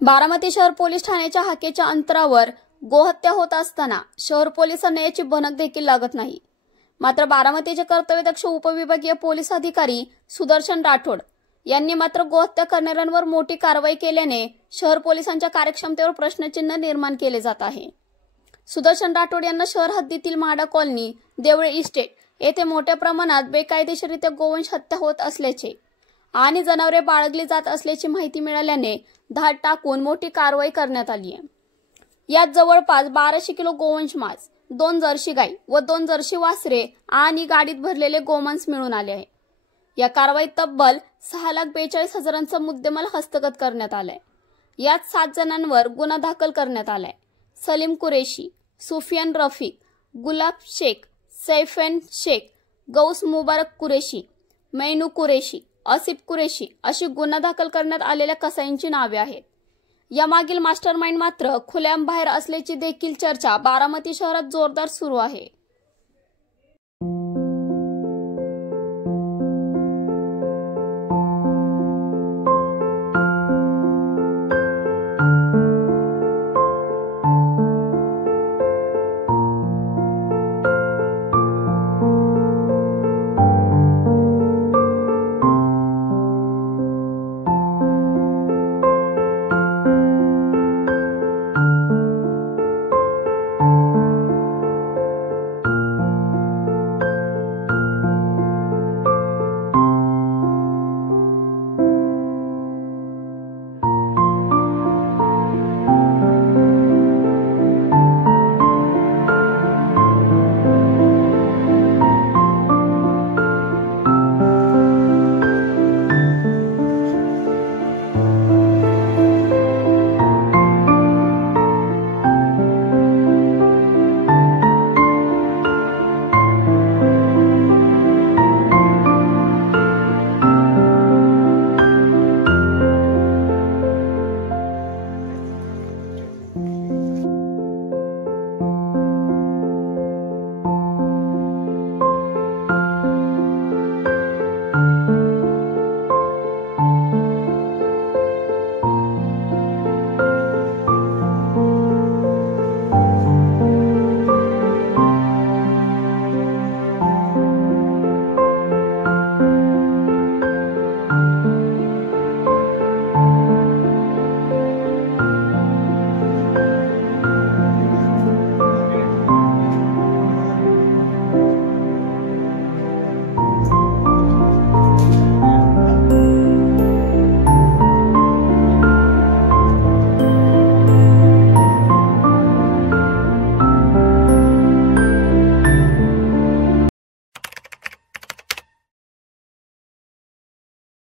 बारामती शहर पोलीस ठाण्याच्या हाकेच्या अंतरावर गोहत्या होत असताना शहर पोलिसांना याची भनक देखील लागत नाही। मात्र बारामतीचे कर्तव्यदक्ष उपविभागीय पोलीस अधिकारी सुदर्शन राठोड यांनी मात्र गोहत्या करणाऱ्यांवर मोठी कारवाई केल्याने शहर पोलिसांच्या कार्यक्षमतेवर प्रश्नचिन्ह निर्माण केले जात आहे। सुदर्शन राठोड यांना शहर हद्दीतील म्हाडा कॉलनी, देवळे इस्टेट येथे मोठ्या प्रमाणात बेकायदेशीररित्या गोवंश हत्या होत असल्याचे आणि जनावरे बाळगली जात असल्याची माहिती मिळाल्याने धाड टाकून मोठी कारवाई करण्यात आली आहे। यात जवळपास 1200 किलो गोवंश मांस, 2 जर्सी गाई व 2 जर्सी वासरे आणि गाडीत भरलेले गोमांस मिळून आले आहे। या कारवाईत तब्बल 6,42,000चा मुद्देमाल हस्तगत करण्यात आलाय। यात 7 जणांवर गुन्हा दाखल करण्यात आलाय। सलीम कुरेशी, सुफियान रफीक, गुलाब शेख, सैफन शेख, गौस मुबारक कुरेशी, मैनू कुरेशी, आसिफ कुरेशी अशी गुन्हा दाखल करण्यात आलेल्या कसाईंची नावे आहेत। यामागील मास्टरमाइंड मात्र खुल्याम बाहेर असल्याची देखील चर्चा बारामती शहरात जोरदार सुरू आहे।